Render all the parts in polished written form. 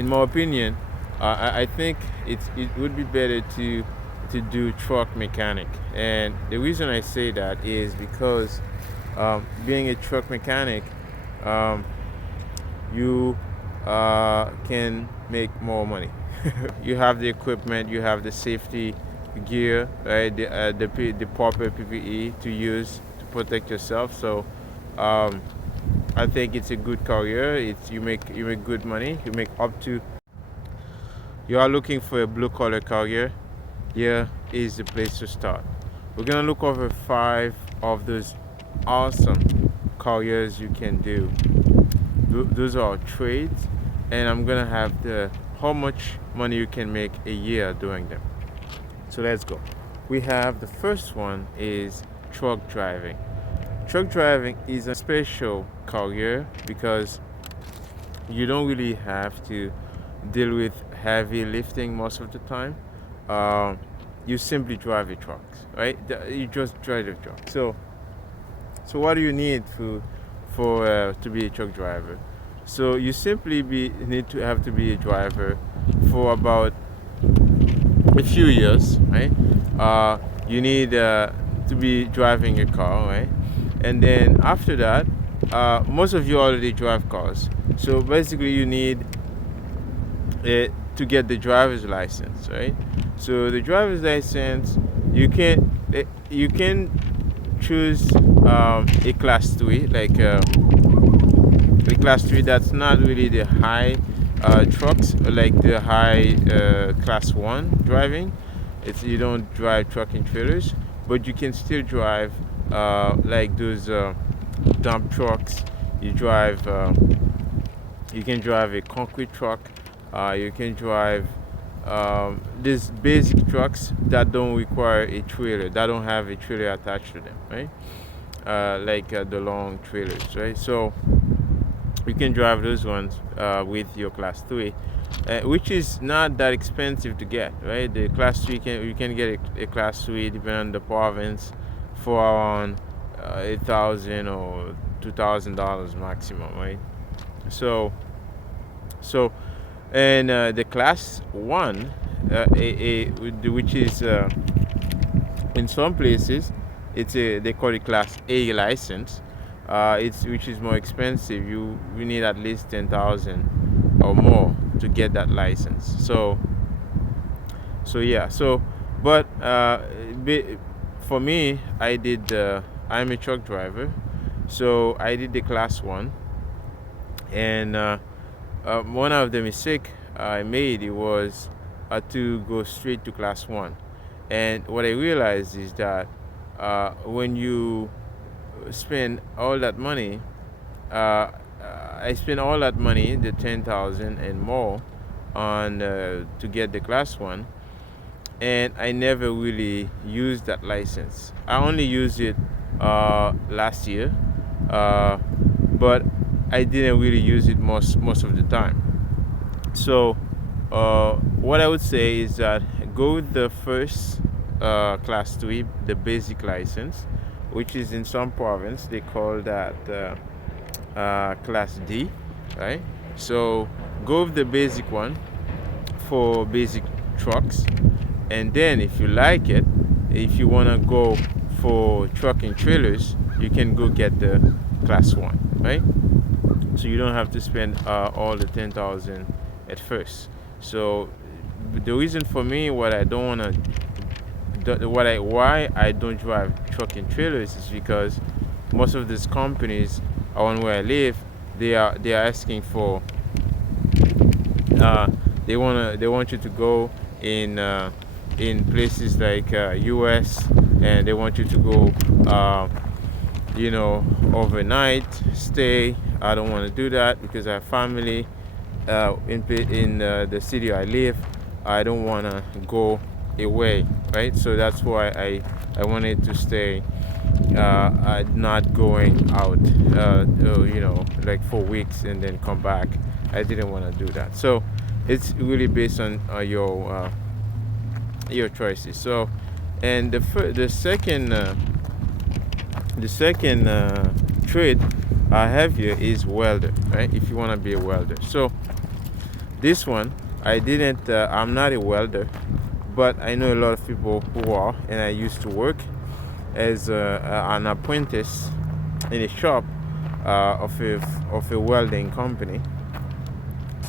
in my opinion, I think it would be better to do truck mechanic. And the reason I say that is because being a truck mechanic, um, you can make more money. You have the equipment, you have the safety gear, right? The proper PPE to use to protect yourself. So um, I think it's a good career. It's you make good money. You make up to. You are looking for a blue collar career. Here is the place to start. We're gonna look over 5 of those awesome careers you can do. Those are trades, and I'm gonna have the how much money you can make a year doing them. So let's go. We have the first one is truck driving. Truck driving is a special career because you don't really have to deal with heavy lifting most of the time. Um, you simply drive a truck, right? You just drive a truck. So what do you need for to be a truck driver? So you simply need to have to be a driver for about a few years, right? You need to be driving a car, right? And then after that, most of you already drive cars. So basically, you need to get the driver's license, right? So the driver's license, you can choose a class 3, like a class 3 that's not really the high trucks, like the high class 1 driving. It's you don't drive truck and trailers, but you can still drive like those dump trucks. You drive. You can drive a concrete truck. You can drive these basic trucks that don't require a trailer, that don't have a trailer attached to them, right? Like the long trailers, right? So you can drive those ones with your class 3, which is not that expensive to get, right? The class 3 you can get a class 3 depending on the province for around $1,000 or $2,000 maximum, right? So so and the class 1, which is in some places they call it class A license. It's which is more expensive. You need at least 10,000 or more to get that license. So yeah. So but for me, I'm a truck driver, so I did the class 1, and one of the mistake I made, it was to go straight to class 1. And what I realized is that when you spend all that money, I spent all that money, the 10,000 and more, on to get the class 1, and I never really used that license. I only used it last year, but I didn't really use it most of the time. So what I would say is that go with the first class 3, the basic license, which is in some province they call that class D, right? So go with the basic one for basic trucks, and then if you like it, if you want to go for truck and trailers, you can go get the class 1, right? So you don't have to spend all the 10,000 at first. So the reason for me, what I don't want to, why I don't drive truck and trailers is because most of these companies around where I live, they are asking for they want you to go in places like US, and they want you to go overnight stay. I don't want to do that because I have family in the city I live. I don't want to go away, right? So that's why I wanted to stay not going out like for weeks and then come back. I didn't want to do that. So it's really based on your choices. So and the second trade I have here is welder, right? If you want to be a welder. So This one, I didn't. I'm not a welder, but I know a lot of people who are, and I used to work as an apprentice in a shop of a welding company.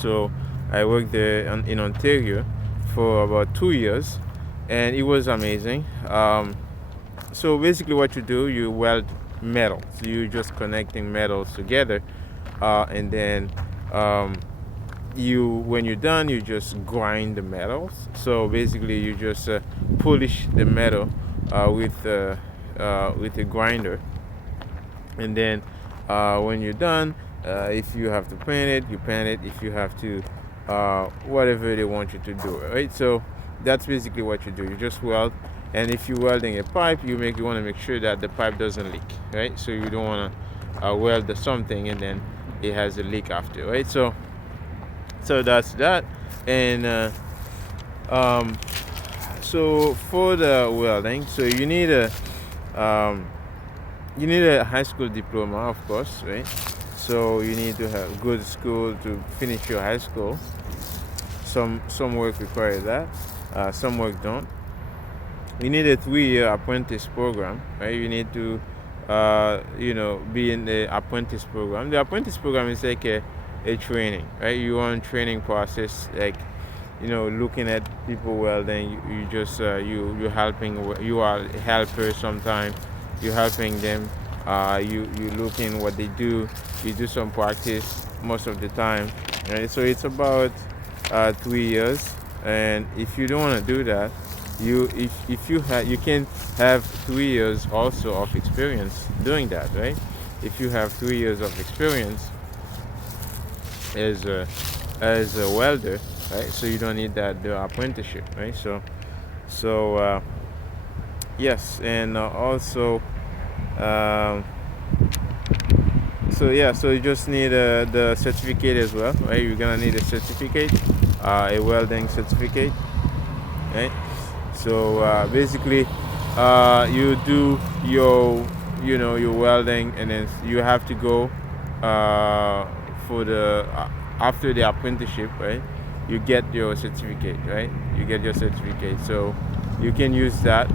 So I worked there in Ontario for about 2 years, and it was amazing. So basically, what you do, you weld metal. So you're just connecting metals together, and then when you're done, you just grind the metals. So basically, you just polish the metal with a grinder, and then when you're done, if you have to paint it, you paint it. If you have to whatever they want you to do, right? So that's basically what you do. You just weld, and if you're welding a pipe, you want to make sure that the pipe doesn't leak, right? So you don't want to weld something and then it has a leak after, right? So that's that. And um, so for the welding, so um, you need a high school diploma, of course, right? So you need to have good school to finish your high school. Some work require that, some work don't. You need a 3-year apprentice program, right? You need to be in the apprentice program. The apprentice program is like a training, right? You on training process, like looking at people welding. You just you helping. You are a helper sometimes. You're helping them. You looking what they do. You do some practice most of the time, right? So it's about 3 years. And if you don't want to do that, you can have 3 years also of experience doing that, right? If you have 3 years of experience as a welder, right? So you don't need the apprenticeship, right? So yes, and also so you just need the certificate as well, right? You're gonna need a certificate, a welding certificate, right? So basically, you do your welding, and then you have to go for the after the apprenticeship, right? You get your certificate, right? You get your certificate, so you can use that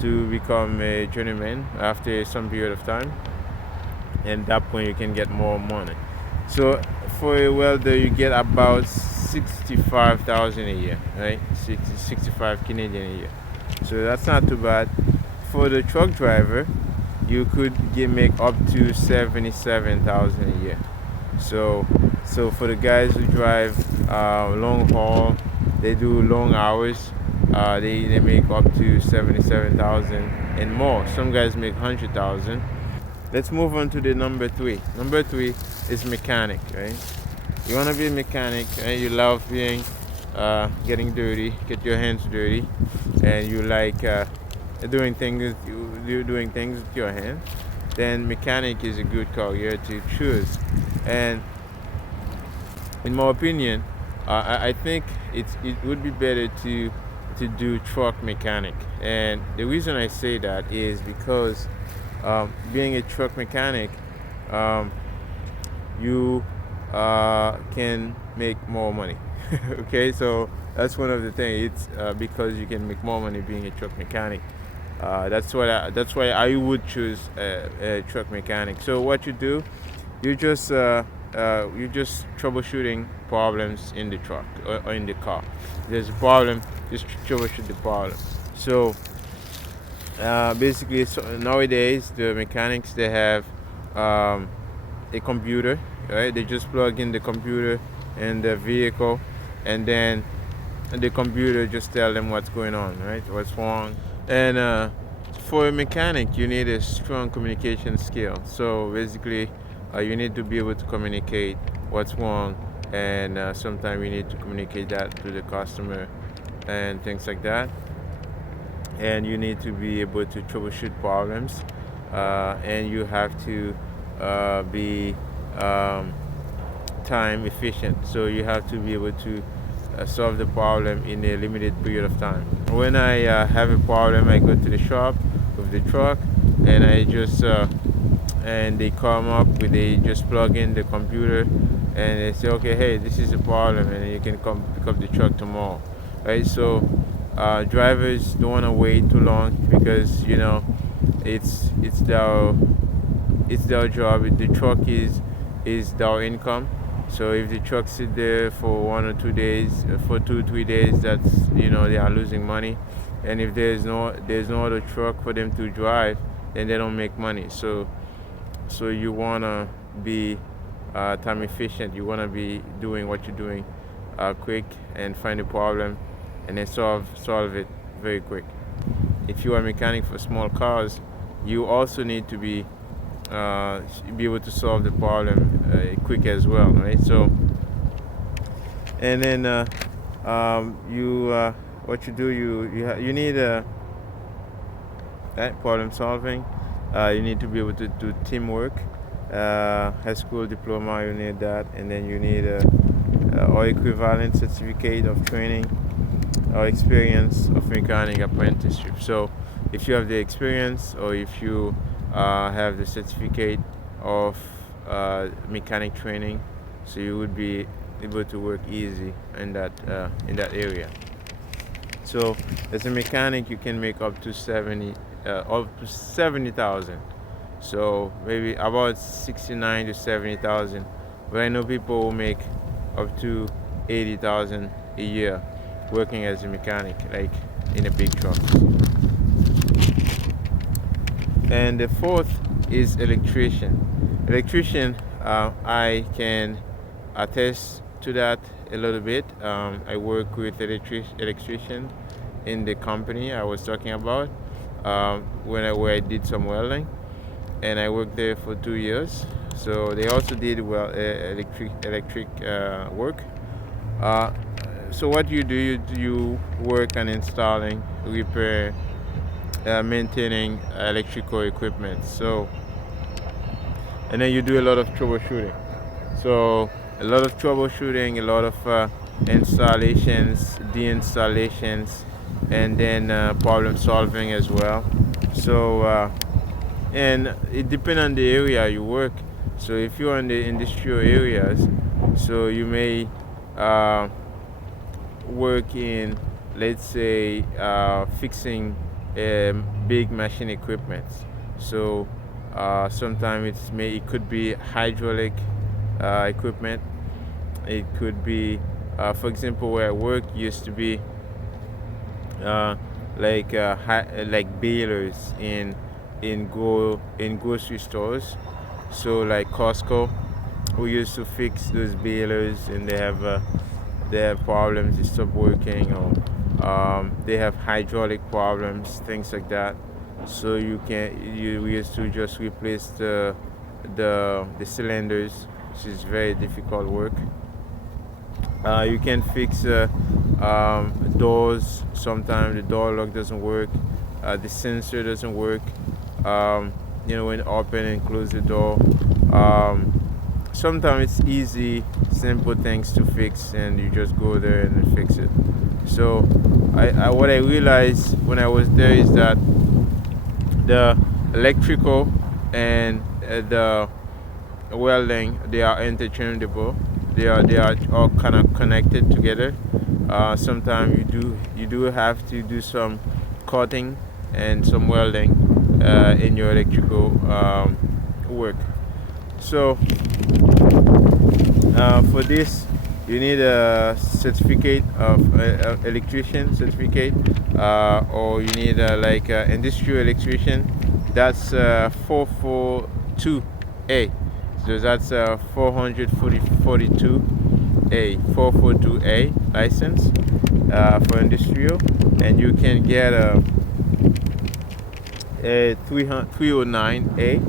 to become a journeyman after some period of time, and at that point you can get more money. So for a welder, you get about 65,000 a year, right? 65 Canadian a year. So that's not too bad. For the truck driver, you could make up to 77,000 a year. So for the guys who drive long haul, they do long hours. They make up to 77,000 and more. Some guys make 100,000. Let's move on to the number 3. Number 3 is mechanic, right? You want to be a mechanic, right? You love getting dirty, get your hands dirty, and you like doing things with your hands. Then mechanic is a good career to choose. And in my opinion, I think it would be better to do truck mechanic. And the reason I say that is because being a truck mechanic, you can make more money. Okay, so that's one of the things. It's because you can make more money being a truck mechanic. That's why I would choose a truck mechanic. So what you do, you just troubleshooting problems in the truck or in the car. There's a problem, just troubleshoot the problem. So basically, nowadays the mechanics, they have a computer, right? They just plug in the computer in the vehicle, and then the computer just tell them what's going on, right? What's wrong. And for a mechanic, you need a strong communication skill. So basically, you need to be able to communicate what's wrong, and sometimes you need to communicate that to the customer and things like that. And you need to be able to troubleshoot problems, and you have to be time efficient. So you have to be able to solve the problem in a limited period of time. When I have a problem, I go to the shop with the truck, and I just and they come up with, they just plug in the computer and they say, okay, hey, this is a problem, and you can come pick up the truck tomorrow, right? So drivers don't want to wait too long because it's their job. The truck is their income. So if the truck sit there for 1 or 2 days, for 2 3 days, that's they are losing money. And if there's no other truck for them to drive, then they don't make money. So you wanna be time efficient. You wanna be doing what you're doing quick and find a problem, and then solve it very quick. If you are a mechanic for small cars, you also need to be able to solve the problem quick as well, right? So, and then you what you do, you need that problem solving. You need to be able to do teamwork. High school diploma, you need that, and then you need or equivalent certificate of training or experience of mechanic apprenticeship. So if you have the experience, or if you have the certificate of mechanic training, so you would be able to work easy in that area. So as a mechanic, you can make up to 70,000. So maybe about 69 to 70,000. But I know people who make up to 80,000 a year working as a mechanic, like in a big truck. And the fourth is electrician. Electrician, I can attest to that a little bit. I work with electrician in the company I was talking about where I did some welding, and I worked there for 2 years. So they also did electric work. So what you do, you work on installing, repair, maintaining electrical equipment. So, and then you do a lot of troubleshooting. So a lot of troubleshooting, a lot of installations, deinstallations, and then problem solving as well. So and it depends on the area you work. So if you're in the industrial areas, so you may work in, let's say, fixing big machine equipment. So sometimes it could be hydraulic equipment. It could be, for example, where I work used to be like balers in grocery stores. So like Costco, we used to fix those balers, and they have problems, they stop working, or they have hydraulic problems, things like that. So we used to just replace the cylinders, which is very difficult work. You can fix doors. Sometimes the door lock doesn't work, the sensor doesn't work. When you open and close the door. Sometimes it's easy, simple things to fix, and you just go there and fix it. So what I realized when I was there is that the electrical and the welding, they are interchangeable. They are all kind of connected together. Sometimes you do have to do some cutting and some welding in your electrical work. So for this, you need a certificate of electrician certificate, or you need like industrial electrician. That's 442A. So that's 442A license for industrial, and you can get a 309A.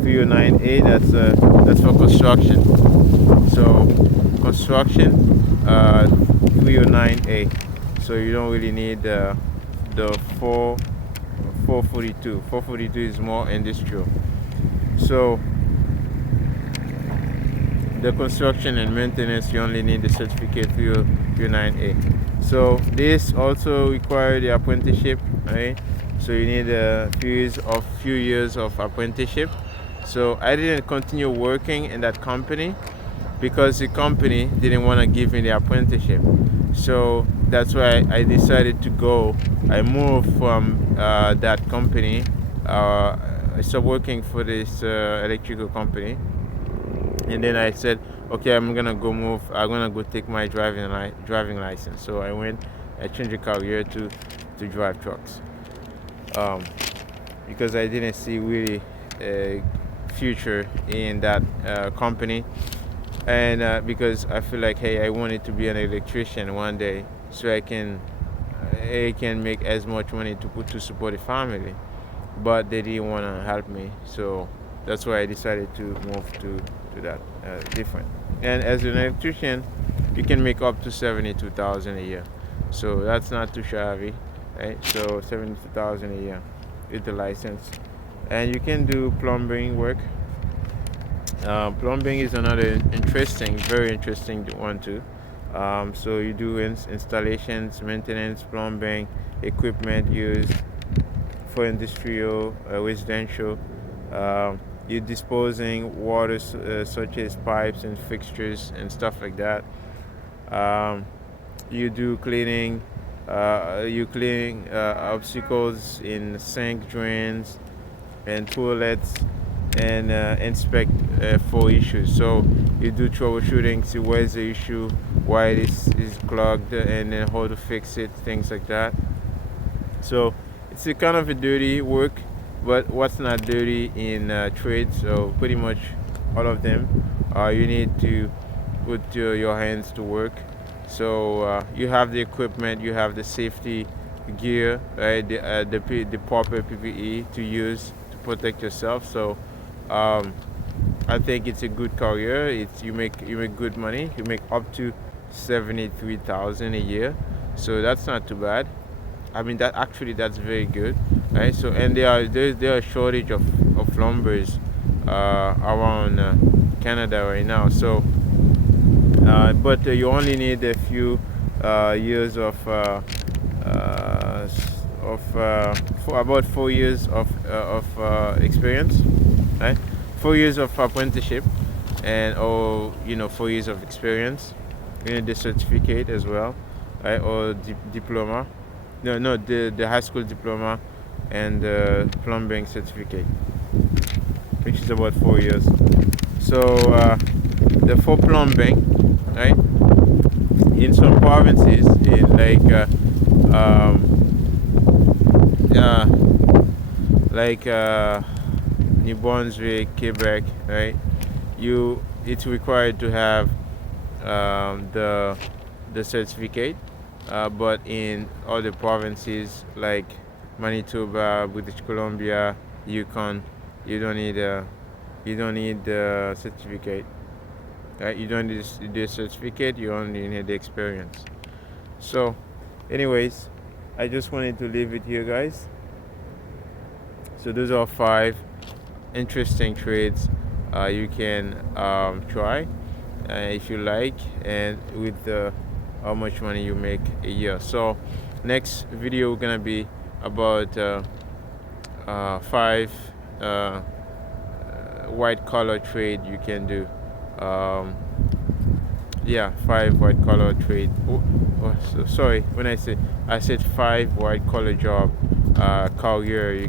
309A. That's for construction. So construction, 309A. So you don't really need the 442. 442 is more industrial. So the construction and maintenance, you only need the certificate 309A. So this also requires the apprenticeship, right? So you need a few years of apprenticeship. So I didn't continue working in that company, because the company didn't want to give me the apprenticeship. So that's why I decided to go. I moved from that company. I stopped working for this electrical company, and then I said, okay, I'm gonna go move. I'm gonna go take my driving license. So I went. I changed the career to drive trucks, um, because I didn't see really a future in that company, and because I feel like, hey, I wanted to be an electrician one day, so I can make as much money to support the family, but they didn't want to help me, so that's why I decided to move to that different. And as an electrician, you can make up to 72,000 a year, so that's not too shabby, right? So 72,000 a year with the license, and you can do plumbing work. Plumbing is another interesting, very interesting one too. So you do installations, maintenance, plumbing, equipment used for industrial, residential. You're disposing water such as pipes and fixtures and stuff like that. Um, you do cleaning. You clean obstacles in sink drains and toilets, and inspect for issues. So you do troubleshooting, see where's the issue, why is clogged, and then how to fix it, things like that. So it's a kind of a dirty work, but what's not dirty in trade? So pretty much all of them, you need to put your hands to work. So you have the equipment, you have the safety gear, right? The proper PPE to use to protect yourself. So um, I think it's a good career. You make good money. You make up to 73,000 a year. So that's not too bad. I mean, that's very good, right? So, and there are a shortage of plumbers around Canada right now. So but you only need a few years for about 4 years of experience, right? 4 years of apprenticeship, and or 4 years of experience. You need the certificate as well, right? Or diploma. No, the high school diploma and the plumbing certificate, which is about 4 years. So the for plumbing, right? In some provinces, in uh, like New Brunswick, Quebec, right? It's required to have the certificate, but in other provinces like Manitoba, British Columbia, Yukon, you don't need the certificate. Right? You don't need the certificate. You only need the experience. So, anyways, I just wanted to leave it here, guys. So those are 5 interesting trades you can try if you like, and with how much money you make a year. So next video we're gonna be about 5 white collar trade you can do. Yeah, 5 white collar trade. Sorry, when I said 5 white collar job career you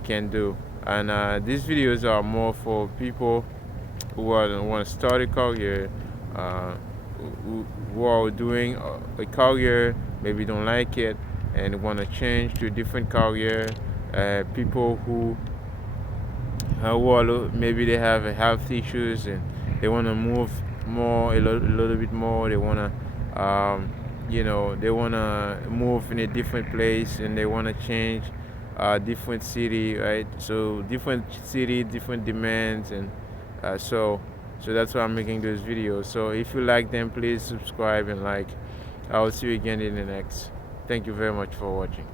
can do. And these videos are more for people who want to start a career, who are doing a career, maybe don't like it and want to change to a different career. People who maybe they have health issues and they want to move a little bit more. They want to they want to move in a different place, and they want to change different city, right? So different city, different demands, and so that's why I'm making those videos. So if you like them, please subscribe and like. I will see you again in the next. Thank you very much for watching.